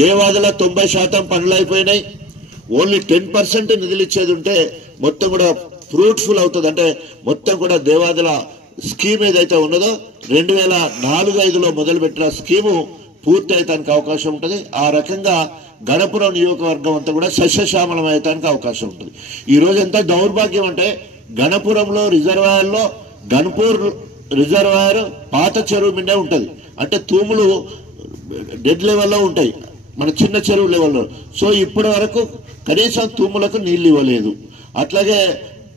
దేవాదుల 90% పనులు అయిపోయినాయి. ఓన్లీ 10% నిధులు ఇచ్చేది ఉంటే మొత్తం కూడా ఫ్రూట్ఫుల్ అవుతుంది. అంటే మొత్తం కూడా దేవాదుల స్కీమ్ ఏదైతే ఉన్నదో 2004-05లో మొదలుపెట్టిన స్కీము పూర్తి అయ్యడానికి అవకాశం ఉంటుంది. ఆ రకంగా గణపురం నియోజకవర్గం అంతా కూడా సస్యశ్యామలం అయ్యడానికి అవకాశం ఉంటుంది. ఈ రోజు ఎంత దౌర్భాగ్యం అంటే గణపురంలో రిజర్వాయర్లో గణపూర్ రిజర్వాయర్ పాత చెరువు మిండే ఉంటుంది. అంటే తూములు డెడ్ లెవెల్లో ఉంటాయి, మన చిన్న చెరువు లెవెల్లో. సో ఇప్పటి వరకు కనీసం తూములకు నీళ్లు ఇవ్వలేదు. అట్లాగే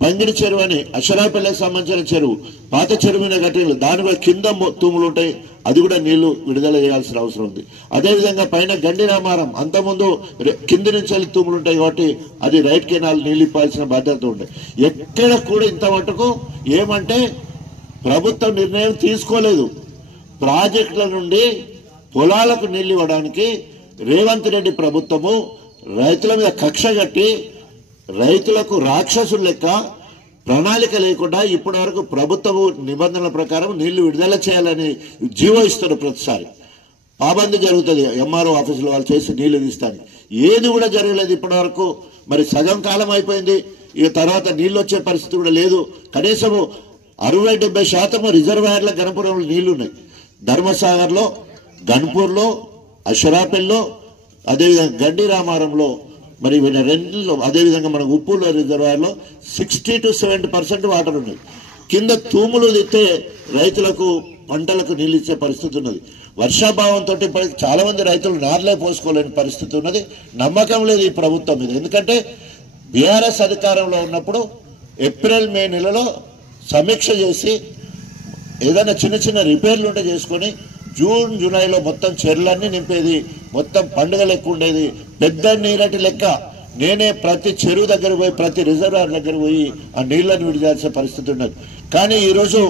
పంగిడి చెరువు అని అషరాపల్లికి సంబంధించిన చెరువు పాత చెరువు మీద కట్టిన దాని కూడా కింద తూములు ఉంటాయి, అది కూడా నీళ్లు విడుదల చేయాల్సిన అవసరం ఉంది. అదేవిధంగా పైన గండి రామారం అంతకుముందు కింది నుంచి వెళ్ళి తూములు ఉంటాయి కాబట్టి అది రైట్ కెనాల్ నీళ్లు ఇప్పాల్సిన బాధ్యత ఉంటాయి. ఎక్కడ కూడా ఇంత మటుకు ఏమంటే ప్రభుత్వం నిర్ణయం తీసుకోలేదు. ప్రాజెక్టుల నుండి పొలాలకు నీళ్లు ఇవ్వడానికి రేవంత్ రెడ్డి ప్రభుత్వము రైతుల మీద కక్ష కట్టి రైతులకు రాక్షసులు లెక్క ప్రణాళిక లేకుండా ఇప్పటి వరకు ప్రభుత్వము నిబంధనల ప్రకారం నీళ్లు విడుదల చేయాలని జీవో ఇస్తారు. ప్రతిసారి పాబంది జరుగుతుంది, ఎంఆర్ఓ ఆఫీసులో వాళ్ళు చేసి నీళ్లు తీస్తాను. ఏది కూడా జరగలేదు ఇప్పటి వరకు. మరి సగం కాలం అయిపోయింది, ఇక తర్వాత నీళ్లు వచ్చే పరిస్థితి కూడా లేదు. కనీసము 60-70% రిజర్వాయర్ల గణపురంలో నీళ్లు ఉన్నాయి. ధర్మసాగర్లో, గన్పూర్లో, అషరాపల్లిలో, అదేవిధంగా గండి రామారంలో, మరి రెండులో, అదేవిధంగా మన ఉప్పూర్లో రిజర్వాయర్లో 60-70% వాటర్ ఉన్నాయి. కింద తూములు తిత్తే రైతులకు పంటలకు నీళ్ళు ఇచ్చే పరిస్థితి ఉన్నది. వర్షాభావంతో చాలా మంది రైతులు నార్లే పోసుకోలేని పరిస్థితి ఉన్నది. నమ్మకం లేదు ఈ ప్రభుత్వం మీద. ఎందుకంటే బీఆర్ఎస్ అధికారంలో ఉన్నప్పుడు ఏప్రిల్ మే నెలలో సమీక్ష చేసి ఏదైనా చిన్న చిన్న రిపేర్లు ఉంటే చేసుకొని జూన్ జూలైలో మొత్తం చెరువులన్నీ నింపేది, మొత్తం పండుగ లెక్క ఉండేది. పెద్ద నీరటి లెక్క నేనే ప్రతి చెరువు దగ్గర పోయి ప్రతి రిజర్వాయర్ దగ్గర పోయి ఆ నీళ్లను విడిచాల్సిన పరిస్థితి ఉన్నది. కానీ ఈరోజు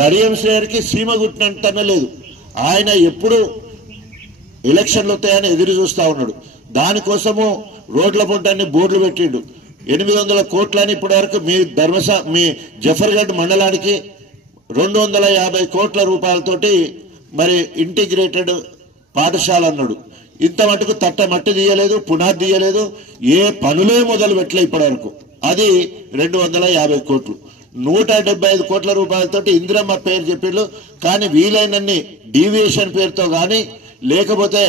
కడియం శ్రేయర్కి సీమ గుట్టినంతనే లేదు. ఆయన ఎప్పుడు ఎలక్షన్లు వస్తాయని ఎదురు చూస్తా ఉన్నాడు. దానికోసము రోడ్ల పొంటాన్ని బోర్డులు పెట్టిండు. 800 కోట్లని ఇప్పటి వరకు మీ జఫర్గఢ్ మండలానికి 250 కోట్ల రూపాయలతోటి మరి ఇంటిగ్రేటెడ్ పాఠశాల అన్నాడు. ఇంత మటుకు తట్ట మట్టి తీయలేదు, పునాది తీయలేదు, ఏ పనులే మొదలు పెట్టలే ఇప్పటి వరకు. అది 250 కోట్లు. 175 కోట్ల రూపాయలతోటి ఇందిరమ్మ పేరు చెప్పిండు. కానీ వీలైనన్ని డీవియేషన్ పేరుతో కానీ లేకపోతే